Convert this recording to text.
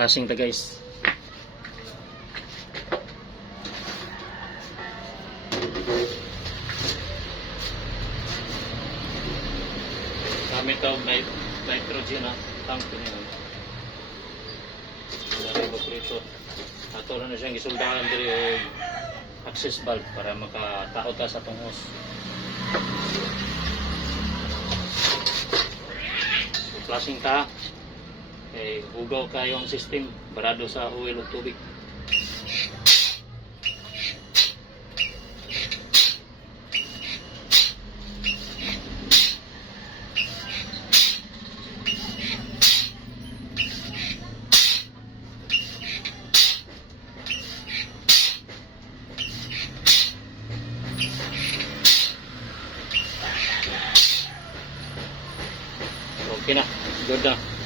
Flashing ta guys. Gamit daw nitrogen na tank niya. Dari evaporator. Ato na siyang gisuldahan diri og access valve para makataot ta sa tong hose. So, flashing ta. Okay, hugaw kayo ang system, barado sa oil o tubig. Okay na, good na.